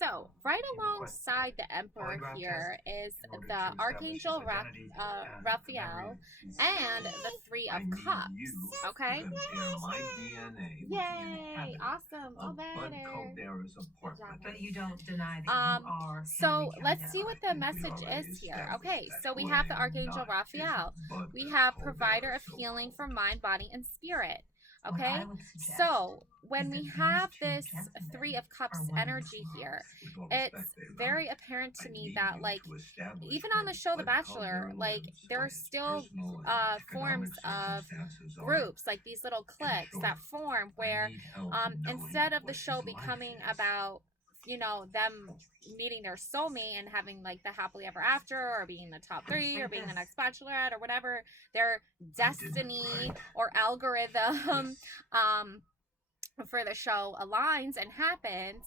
So right alongside the Emperor here is the Archangel Raphael and the Three of Cups. Okay. Yay! Awesome. All better. But you don't deny that you are So Henry let's see Cavill. what the message is here. Okay, so we have the Archangel Raphael. We have provider of healing for mind, body, and spirit. What Okay, I would suggest so when is we that have these two this gentlemen Three of Cups are one and the energy same. here, it's very apparent to me that, like, even on the show The Bachelor, like, there are still forms of groups, like these little cliques that form where instead of the show becoming about them meeting their soulmate and having like the happily ever after or being the top three or being the next bachelorette or whatever their destiny or algorithm for the show aligns and happens,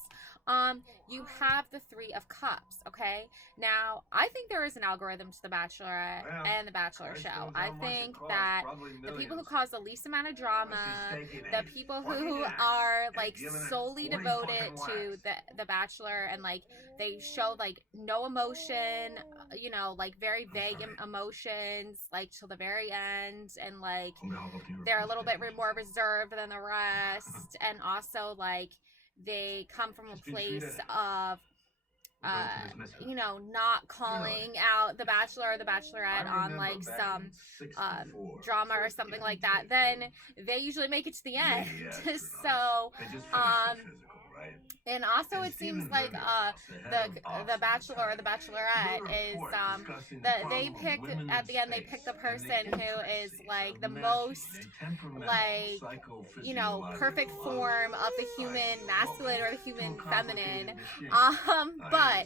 you have the Three of Cups. Okay, now I think there is an algorithm to the Bachelorette and the Bachelor show. I think that the people who cause the least amount of drama, the people who are like solely devoted to the Bachelor, and like they show like no emotion, like very vague emotions, like till the very end, and like they're a little bit more reserved than the rest, and also like they come from a place of not calling out the bachelor or the bachelorette on like some drama or something like that, then they usually make it to the end. So and also it seems like the bachelor or the bachelorette is they pick at the end, they pick the person who is like the most like perfect form of the human masculine or the human feminine, but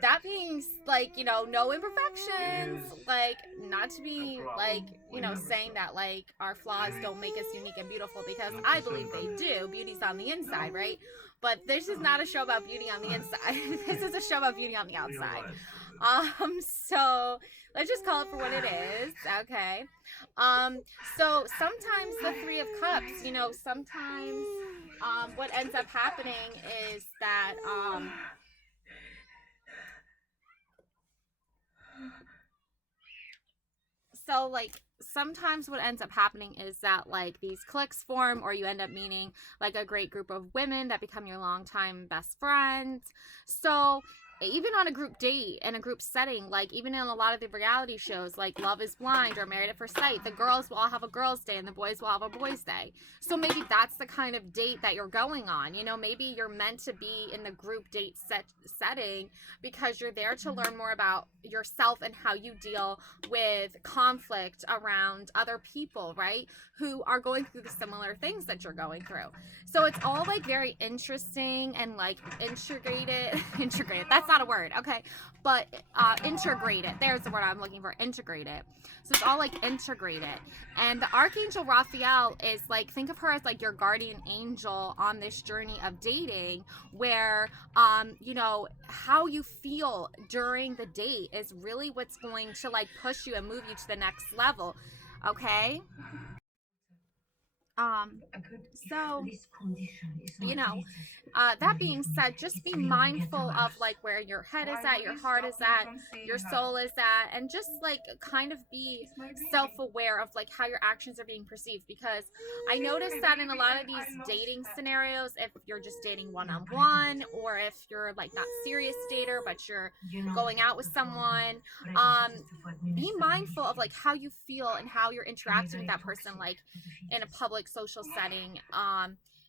that being like no imperfections, like not to be like saying that like our flaws don't make us unique and beautiful, because I believe they do. Beauty's on the inside, right? But this is not a show about beauty on the inside. This is a show about beauty on the outside. So let's just call it for what it is. Okay. So sometimes the Three of Cups, sometimes what ends up happening is that so like sometimes what ends up happening is that like these cliques form, or you end up meeting like a great group of women that become your longtime best friends. So even on a group date and a group setting, like even in a lot of the reality shows like Love is Blind or Married at First Sight, the girls will all have a girls' day and the boys will have a boys' day. So maybe that's the kind of date that you're going on. Maybe you're meant to be in the group date setting because you're there to learn more about yourself and how you deal with conflict around other people, right? Who are going through the similar things that you're going through. So it's all like very interesting and like integrated. Integrated. That's not a word, okay? But integrated. There's the word I'm looking for. Integrated. So it's all like integrated. And the Archangel Raphael is like, think of her as like your guardian angel on this journey of dating, where how you feel during the date is really what's going to like push you and move you to the next level. Okay? So that being said, just be mindful of like where your head is at, your heart is at, your soul is at, and just like kind of be self-aware of like how your actions are being perceived. Because I noticed that in a lot of these dating scenarios, if you're just dating one-on-one, or if you're like not serious dater but you're going out with someone, be mindful of like how you feel and how you're interacting with that person, like in a public social setting,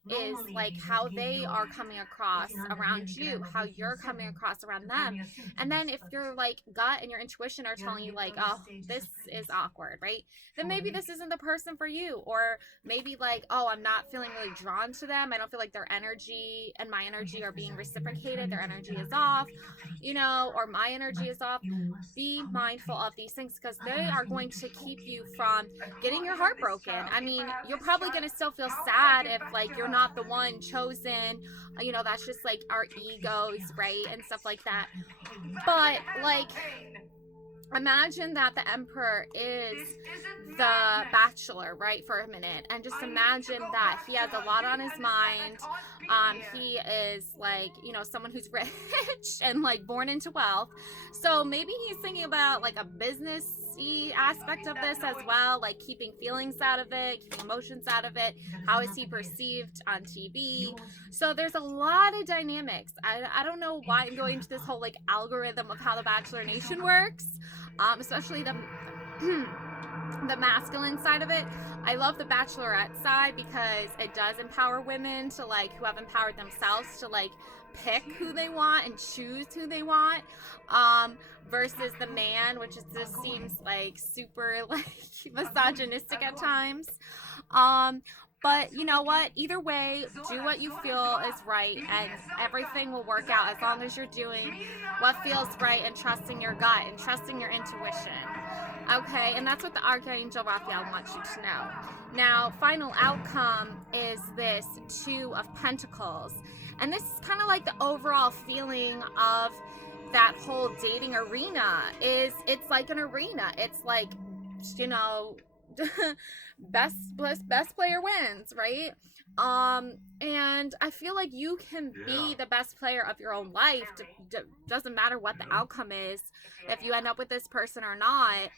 is like how they are coming across around you, how you're coming across around them. And then if your like gut and your intuition are telling you like, oh, this is awkward, right? Then maybe this isn't the person for you. Or maybe like, oh, I'm not feeling really drawn to them. I don't feel like their energy and my energy are being reciprocated. Their energy is off, or my energy is off. Be mindful of these things, because they are going to keep you from getting your heart broken. I mean, you're probably going to still feel sad if like you're not the one chosen. That's just like our egos, right? And stuff like that. But like imagine that the emperor is the bachelor, right, for a minute, and just imagine that he has a lot on his mind. He is like, you know, someone who's rich and like born into wealth, so maybe he's thinking about like a businessy aspect of this as well, like keeping feelings out of it, keeping emotions out of it. How is he perceived on TV? So there's a lot of dynamics. I don't know why I'm going into this whole like algorithm of how the Bachelor Nation works, especially the the masculine side of it. I love the Bachelorette side because it does empower women to like, who have empowered themselves to like pick who they want and choose who they want, versus the man, which just seems like super like misogynistic at times. But you know what? Either way, do what you feel is right and everything will work out as long as you're doing what feels right and trusting your gut and trusting your intuition. Okay, and that's what the Archangel Raphael wants you to know. Now, final outcome is this Two of Pentacles. And this is kind of like the overall feeling of that whole dating arena. It's like an arena. It's like, you know, best player wins, right? And I feel like you can be the best player of your own life. Doesn't matter what the outcome is, if you end up with this person or not.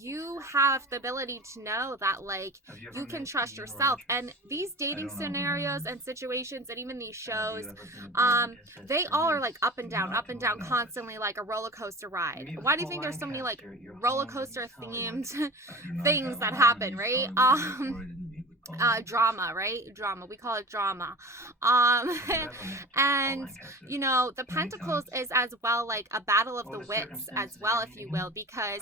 You have the ability to know that like you can trust yourself. And these dating scenarios and situations and even these shows, they all are like up and down constantly, like a roller coaster ride. Why do you think there's so many like roller coaster themed things that happen, right? Drama, right? Drama. We call it drama. And you know, the Pentacles is as well like a battle of the wits as well, if you will, because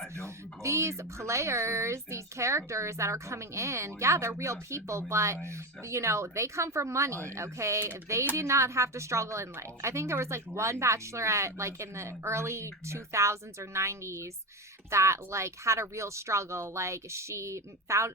these players, these characters that are coming in, yeah, they're real people, but you know, they come from money, okay? They did not have to struggle in life. I think there was like one bachelorette like in the early 2000s or 90s that like had a real struggle. Like she fell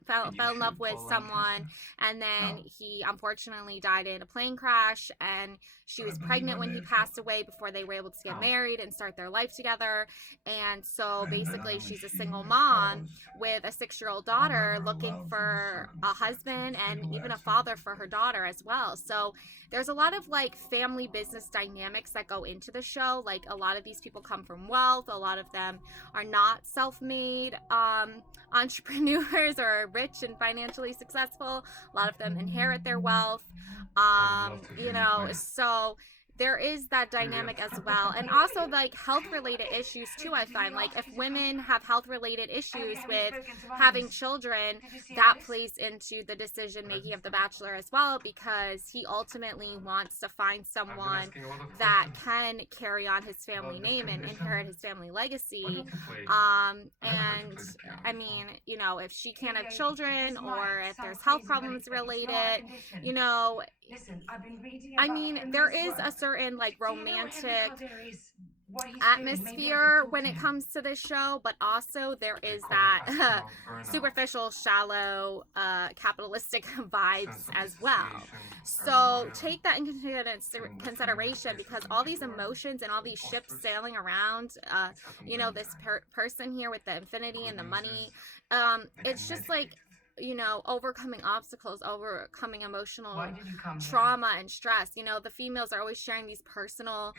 in love with someone, and then he unfortunately died in a plane crash, and she was pregnant when he passed away before they were able to get married and start their life together. And so basically she's a single mom with a 6-year-old daughter looking for a husband and even a father for her daughter as well. So there's a lot of like family business dynamics that go into the show. Like a lot of these people come from wealth. A lot of them are not self-made entrepreneurs or rich and financially successful. A lot of them inherit their wealth. You know, so there is that dynamic as well. And also like health related issues too. I find like if women have health related issues with having children, that plays into the decision making of the Bachelor as well, because he ultimately wants to find someone that can carry on his family name and inherit his family legacy. And I mean, you know, if she can't have children or if there's health problems related, you know, I mean, there is a certain like romantic atmosphere when it comes to this show, but also there is that superficial, shallow, capitalistic vibes as well. So take that into consideration, because all these emotions and all these ships sailing around, you know, this person here with the infinity and the money, it's just like, you know, overcoming obstacles, overcoming emotional trauma and stress. You know, the females are always sharing these personal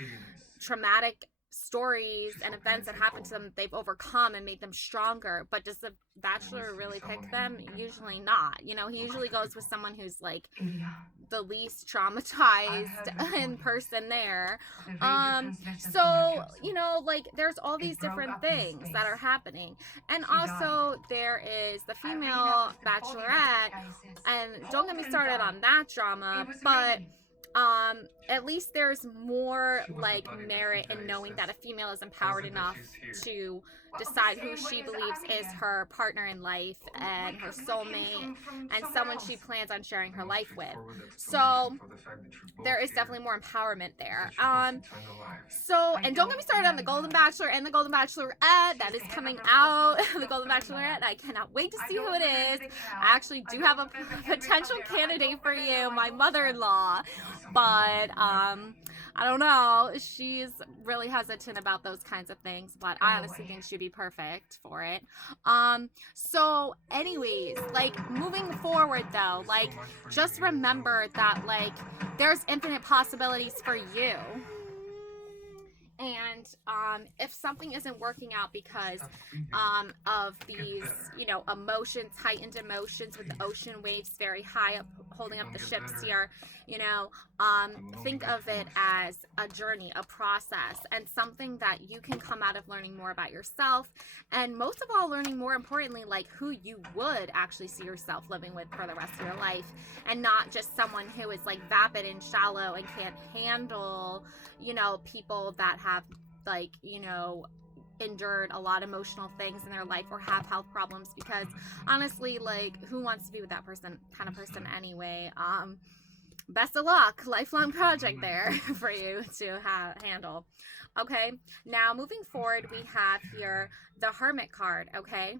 traumatic stories and events that happen to them that they've overcome and made them stronger. But does the Bachelor really pick them? Usually not. You know, he usually goes with someone who's like the least traumatized in person there. So, you know, like there's all these different things that are happening. And also there is the female Bachelorette, and don't get me started on that drama, but at least there's more like merit in knowing that a female is empowered enough to decide who she believes is her partner in life and her soulmate and someone she plans on sharing her life with. So there is definitely more empowerment there. So, and don't get me started on the Golden Bachelor and the Golden Bachelorette that is coming out. The Golden Bachelorette, I cannot wait to see who it is. I actually do have a potential candidate for you, my mother-in-law, but I don't know. She's really hesitant about those kinds of things, but I honestly think she'd be perfect for it. So anyways, like moving forward though, like just remember that like there's infinite possibilities for you. And if something isn't working out because of these, you know, emotions, heightened emotions with the ocean waves very high up, holding up the ships here, you know, think of it as a journey, a process, and something that you can come out of learning more about yourself. And most of all, learning more importantly, like who you would actually see yourself living with for the rest of your life, and not just someone who is like vapid and shallow and can't handle, you know, people that have like, you know, endured a lot of emotional things in their life or have health problems, because honestly, like who wants to be with that kind of person anyway? Best of luck, lifelong project there for you to handle. Okay, now moving forward, we have here the Hermit card. Okay,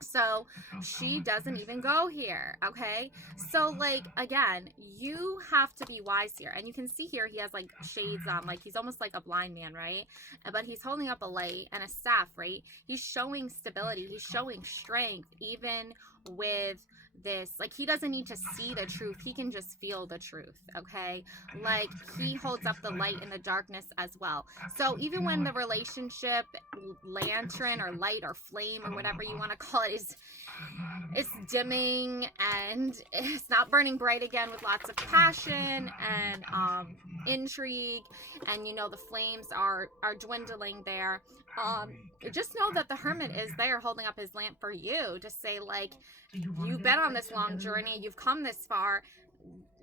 so she doesn't even go here. Okay, so like again, you have to be wise here. And you can see here he has like shades on, like he's almost like a blind man, right? But he's holding up a light and a staff, right? He's showing stability, he's showing strength, even with this, like he doesn't need to see the truth, he can just feel the truth. Okay, like he holds up the light in the darkness as well. So even when the relationship lantern or light or flame or whatever you want to call it is dimming and it's not burning bright again with lots of passion and intrigue, and you know the flames are dwindling there, just know that the Hermit is there holding up his lamp for you to say like, you've been on this long journey, you've come this far,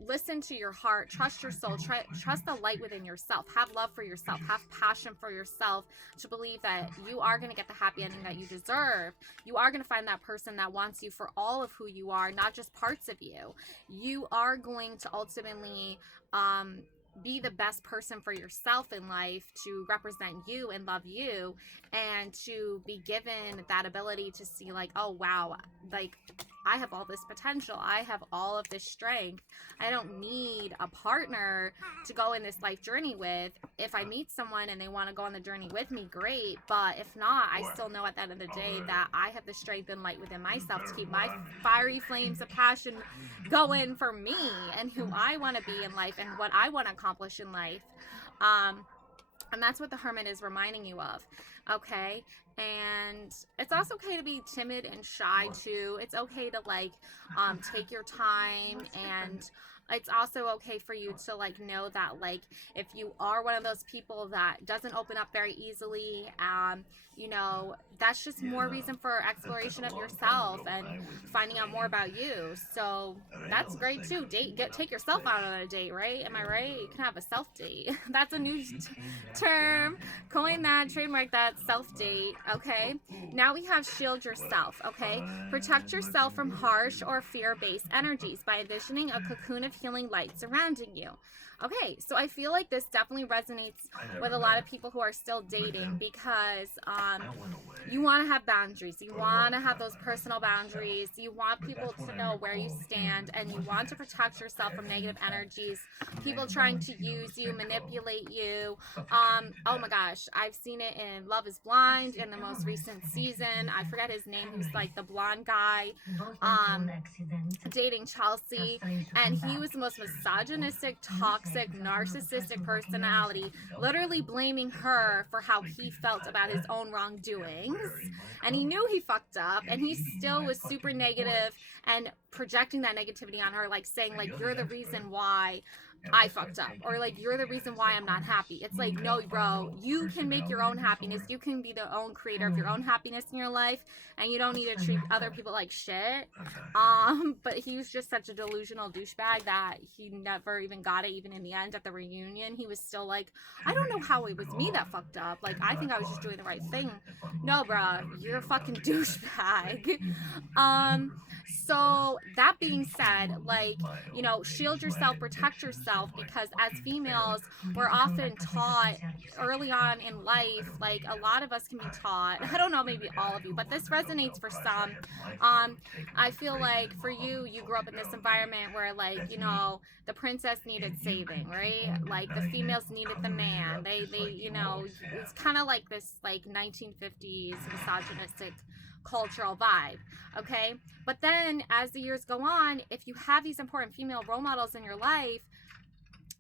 listen to your heart, trust your soul, trust the light within yourself, have love for yourself, have passion for yourself, to believe that you are going to get the happy ending that you deserve. You are going to find that person that wants you for all of who you are, not just parts of you. You are going to ultimately be the best person for yourself in life, to represent you and love you, and to be given that ability to see like, oh wow, like I have all this potential, I have all of this strength, I don't need a partner to go in this life journey with. If I meet someone and they want to go on the journey with me, great, but if not, I still know at the end of the day that I have the strength and light within myself to keep my fiery flames of passion going for me and who I want to be in life and what I want to accomplish in life. And that's what the Hermit is reminding you of. Okay, and it's also okay to be timid and shy too. It's okay to like take your time, and it's also okay for you to like know that like if you are one of those people that doesn't open up very easily, you know, that's just more reason for exploration of yourself and finding out more about you. So that's great too. Take yourself out on a date, right? Am I right? You can have a self date. That's a new term. Coin that, trademark that, self date. Okay, now we have shield yourself. Okay, protect yourself from harsh or fear-based energies by envisioning a cocoon of healing light surrounding you. Okay, so I feel like this definitely resonates with a lot of people who are still dating, because you want to have boundaries. You want to have those personal boundaries. You want people to know where you stand, and you want to protect yourself from negative energies, people trying to use you, manipulate you. Oh my gosh, I've seen it in Love is Blind in the most recent season. I forget his name, who's like the blonde guy dating Chelsea, and he was the most misogynistic, toxic, narcissistic personality, literally blaming her for how he felt about his own wrongdoings. And he knew he fucked up, and he still was super negative and projecting that negativity on her, like saying like, you're the reason why I fucked up, or like, you're the reason why I'm not happy. It's like, no, bro, you can make your own happiness. You can be the own creator of your own happiness in your life, and you don't need to treat other people like shit. But he was just such a delusional douchebag that he never even got it. Even in the end at the reunion, he was still like, I don't know how it was me that fucked up. Like, I think I was just doing the right thing. No, bro, you're a fucking douchebag. So that being said, like, you know, shield yourself, protect yourself, because as females, we're often taught early on in life, like a lot of us can be taught, I don't know, maybe all of you, but this resonates for some. I feel like for you, you grew up in this environment where, like, you know, the princess needed saving, right? Like the females needed the man. They, you know, it's kind of like this like 1950s misogynistic cultural vibe, okay? But then as the years go on, if you have these important female role models in your life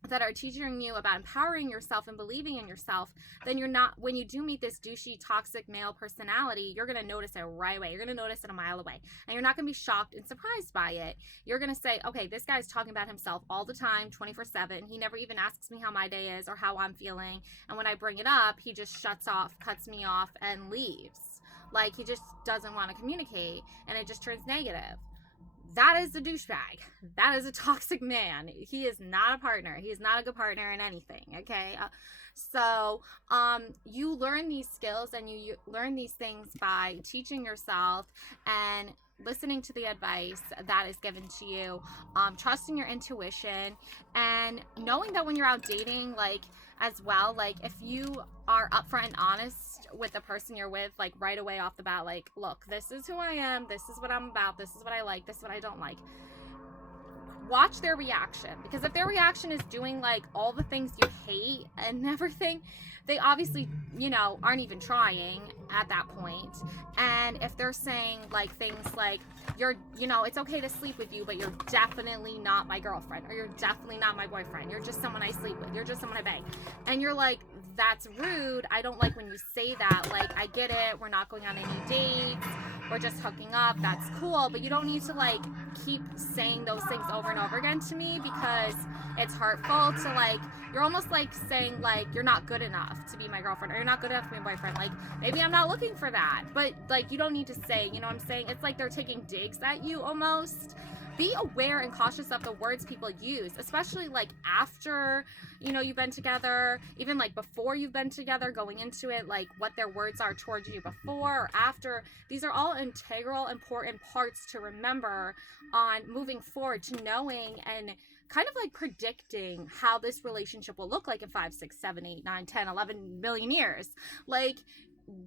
that are teaching you about empowering yourself and believing in yourself, then you're not, when you do meet this douchey, toxic male personality, you're going to notice it right away. You're going to notice it a mile away. And you're not going to be shocked and surprised by it. You're going to say, okay, this guy's talking about himself all the time, 24/7. He never even asks me how my day is or how I'm feeling. And when I bring it up, he just shuts off, cuts me off, and leaves. Like, he just doesn't want to communicate, and it just turns negative. That is a douchebag. That is a toxic man. He is not a partner. He is not a good partner in anything, okay? So you learn these skills and you learn these things by teaching yourself and listening to the advice that is given to you, trusting your intuition, and knowing that when you're out dating, like, as well, like, if you are upfront and honest with the person you're with, like, right away off the bat, like, look, this is who I am, this is what I'm about, this is what I like, this is what I don't like. Watch their reaction, because if their reaction is doing, like, all the things you hate and everything, they obviously, you know, aren't even trying at that point. And if they're saying, like, things like, you're, you know, it's okay to sleep with you, but you're definitely not my girlfriend, or you're definitely not my boyfriend, you're just someone I sleep with, you're just someone I bang, and you're like, that's rude, I don't like when you say that, like, I get it, we're not going on any dates, we're just hooking up, that's cool, but you don't need to, like, keep saying those things over and over again to me, because it's hurtful to, like, you're almost like saying, like, you're not good enough to be my girlfriend, or you're not good enough to be my boyfriend, like, maybe I'm not looking for that, but, like, you don't need to say, you know what I'm saying? It's like they're taking digs at you almost. Be aware and cautious of the words people use, especially, like, after, you know, you've been together, even, like, before you've been together, going into it, like, what their words are towards you before or after. These are all integral, important parts to remember on moving forward, to knowing and kind of like predicting how this relationship will look like in 5, 6, 7, 8, 9, 10, 11 million years. Like,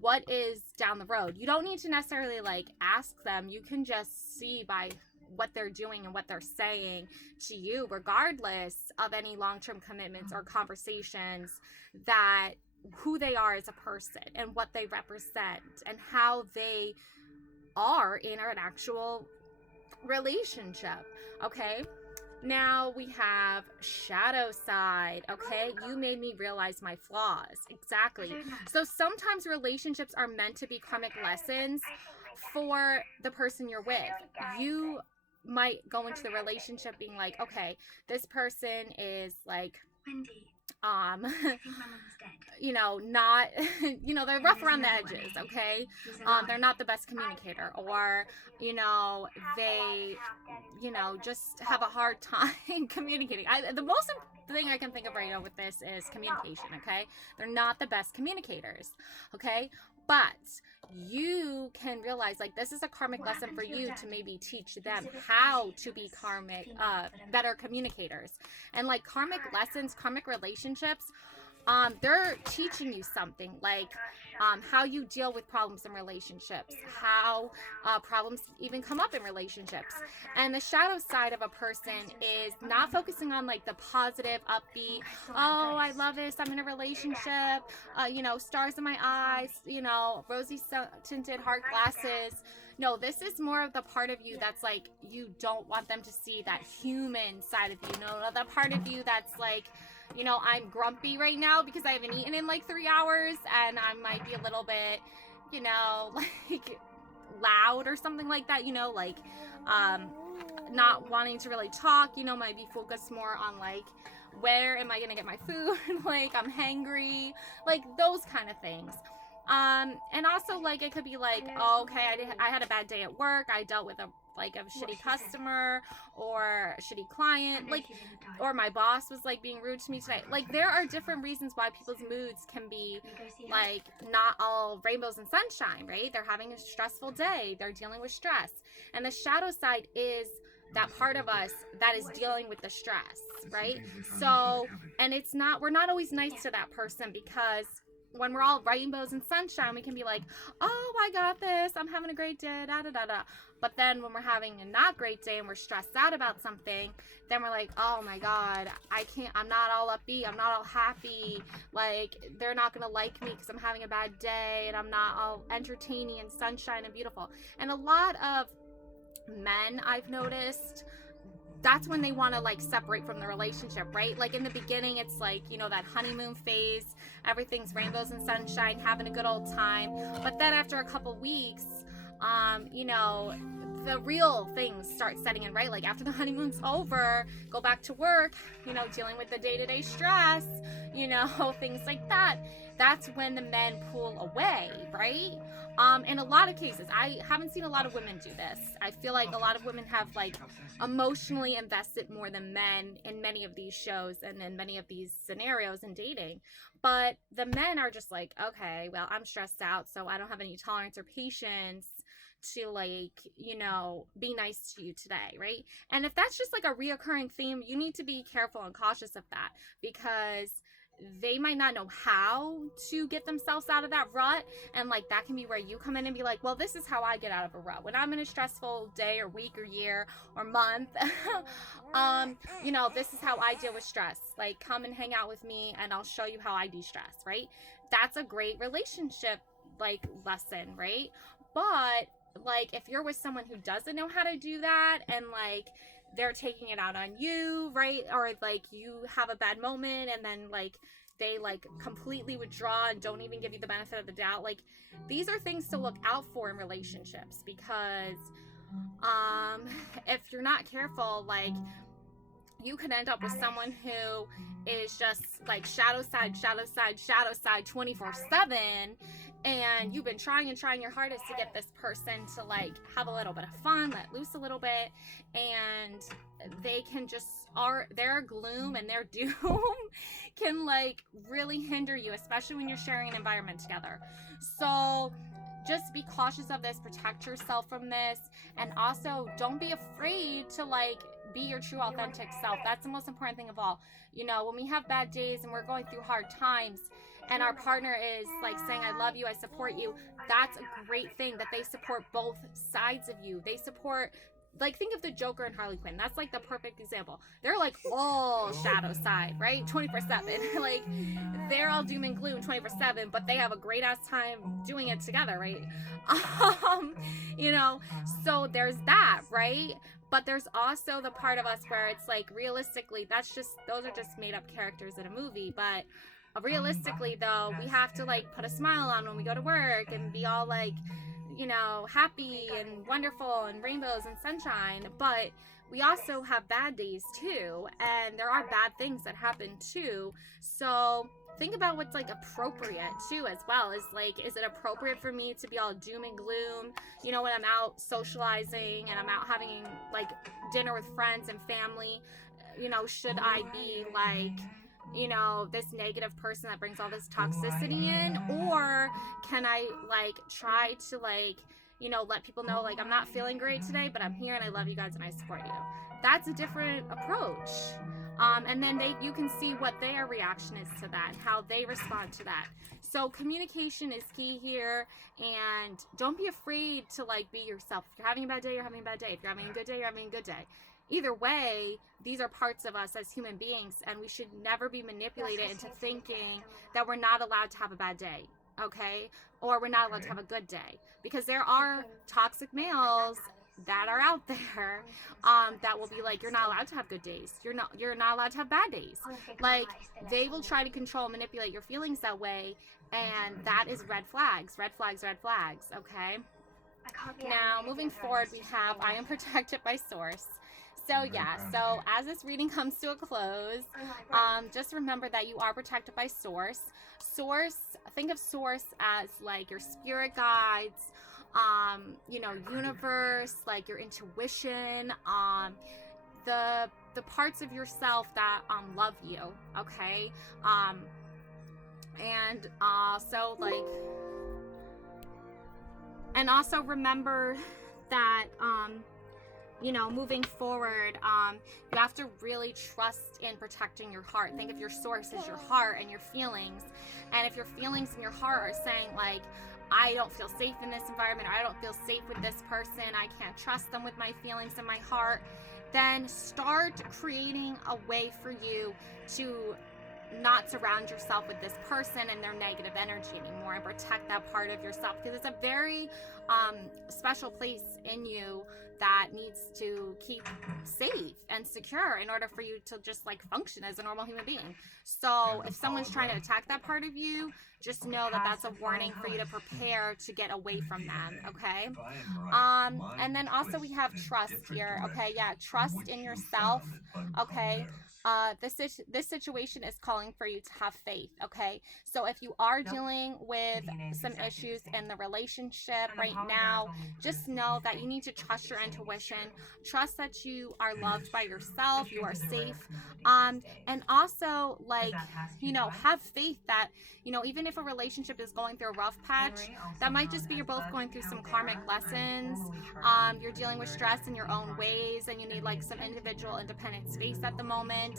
what is down the road? You don't need to necessarily, like, ask them. You can just see by what they're doing and what they're saying to you, regardless of any long-term commitments or conversations, that who they are as a person and what they represent and how they are in an actual relationship. Okay, now we have shadow side. Okay, you made me realize my flaws. Exactly. So sometimes relationships are meant to be karmic lessons for the person you're with. You might go into the relationship being like, okay, this person is like, you know, not, you know, they're rough around the edges, okay? They're not the best communicator, or, you know, they, you know, just have a hard time communicating. The most thing I can think of right now with this is communication, okay? They're not the best communicators, okay? But you can realize, like, this is a karmic lesson for you to maybe teach them how to be better communicators. And, like, karmic lessons, karmic relationships, they're teaching you something, like, how you deal with problems in relationships, how problems even come up in relationships. And the shadow side of a person is not focusing on, like, the positive, upbeat, oh, I love this, I'm in a relationship, you know, stars in my eyes, you know, rosy tinted heart glasses. No, this is more of the part of you that's like, you don't want them to see that human side of you. No, the part of you that's like, you know, I'm grumpy right now because I haven't eaten in like 3 hours, and I might be a little bit, you know, like loud or something like that, you know, like not wanting to really talk, you know, might be focused more on like, where am I gonna get my food? Like, I'm hangry, like those kind of things. And also, like, it could be like, oh, okay, I had a bad day at work, I dealt with a like a shitty customer or a shitty client, like, or my boss was like being rude to me today. Like, there are different reasons why people's moods can be like not all rainbows and sunshine, right? They're having a stressful day, they're dealing with stress, and the shadow side is that part of us that is dealing with the stress, right? So, and it's not, we're not always nice to that person, because when we're all rainbows and sunshine, we can be like, oh, I got this, I'm having a great day, da da da da. But then when we're having a not great day and we're stressed out about something, then we're like, oh my God, I'm not all upbeat, I'm not all happy, like, they're not gonna like me because I'm having a bad day, and I'm not all entertaining and sunshine and beautiful. And a lot of men, I've noticed, that's when they want to like separate from the relationship, right? Like in the beginning, it's like, you know, that honeymoon phase, everything's rainbows and sunshine, having a good old time. But then after a couple weeks, you know, the real things start setting in, right? Like after the honeymoon's over, go back to work, you know, dealing with the day-to-day stress, you know, things like that. That's when the men pull away, right? In a lot of cases, I haven't seen a lot of women do this. I feel like a lot of women have like emotionally invested more than men in many of these shows and in many of these scenarios in dating. But the men are just like, okay, well, I'm stressed out, so I don't have any tolerance or patience to like, you know, be nice to you today, right? And if that's just like a reoccurring theme, you need to be careful and cautious of that, because they might not know how to get themselves out of that rut. And like that can be where you come in and be like, well, this is how I get out of a rut when I'm in a stressful day or week or year or month. You know, this is how I deal with stress. Like, come and hang out with me and I'll show you how I de-stress, right? That's a great relationship like lesson, right? But like if you're with someone who doesn't know how to do that, and like they're taking it out on you, right? Or like you have a bad moment and then like they like completely withdraw and don't even give you the benefit of the doubt. Like, these are things to look out for in relationships, because if you're not careful, like you could end up with someone who is just like shadow side 24/7, and you've been trying your hardest to get this person to like have a little bit of fun, let loose a little bit, and they can just their gloom and their doom can like really hinder you, especially when you're sharing an environment together. So just be cautious of this, protect yourself from this, and also don't be afraid to like be your true authentic self. That's the most important thing of all. You know, when we have bad days and we're going through hard times and our partner is like saying, I love you, I support you, that's a great thing, that they support both sides of you. They support, like, think of the Joker and Harley Quinn. That's like the perfect example. They're like all shadow side, right? 24/7. Like, they're all doom and gloom 24/7, but they have a great ass time doing it together, right? You know, so there's that, right? But there's also the part of us where it's like, realistically, those are just made up characters in a movie. But realistically though, we have to like put a smile on when we go to work and be all like, you know, happy and wonderful and rainbows and sunshine. But we also have bad days too, and there are bad things that happen too. So think about what's like appropriate too, as well. Is like, is it appropriate for me to be all doom and gloom, you know, when I'm out socializing and I'm out having like dinner with friends and family? You know, should I be like, you know, this negative person that brings all this toxicity in? Or can I like try to like, you know, let people know like, I'm not feeling great today, but I'm here and I love you guys and I support you? That's a different approach. And then you can see what their reaction is to that, how they respond to that. So communication is key here, and don't be afraid to like be yourself. If you're having a bad day, you're having a bad day. If you're having a good day, you're having a good day. Either way, these are parts of us as human beings, and we should never be manipulated into thinking that we're not allowed to have a bad day, okay? Or we're not allowed to have a good day, because there are toxic males that are out there that will be like, you're not allowed to have good days, you're not allowed to have bad days. Like, they will try to control and manipulate your feelings that way, and that is red flags, okay? Now moving forward, we have I am protected by source. So yeah, so as this reading comes to a close, just remember that you are protected by source. Think of source as like your spirit guides, you know, universe, like your intuition, the parts of yourself that love you, okay? And so like, and also remember that you know, moving forward, you have to really trust in protecting your heart. Think of your source as your heart and your feelings. And if your feelings and your heart are saying like, I don't feel safe in this environment, or I don't feel safe with this person, I can't trust them with my feelings and my heart, then start creating a way for you to not surround yourself with this person and their negative energy anymore, and protect that part of yourself, because it's a very special place in you that needs to keep safe and secure in order for you to just like function as a normal human being. So if someone's trying to attack that part of you, just know that that's a warning for you to prepare to get away from them, okay? And then also we have trust here, okay? Yeah, trust in yourself, okay? This situation is calling for you to have faith, okay? So if you are dealing with some issues in the relationship right now, just know that you need to trust your intuition, trust that you are loved by yourself, you are safe, and also like, you know, have faith that, you know, even if a relationship is going through a rough patch, that might just be you're both going through some karmic lessons, you're dealing with stress in your own ways, and you need like some individual independent space at the moment.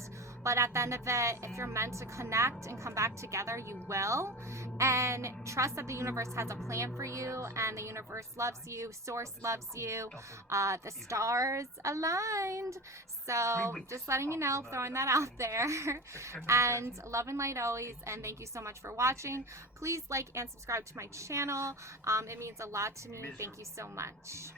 But at the end of it, if you're meant to connect and come back together, you will. And trust that the universe has a plan for you, and the universe loves you, source loves you, the stars aligned. So just letting you know, throwing that out there. And love and light always, and thank you so much for watching. Please like and subscribe to my channel. It means a lot to me. Thank you so much.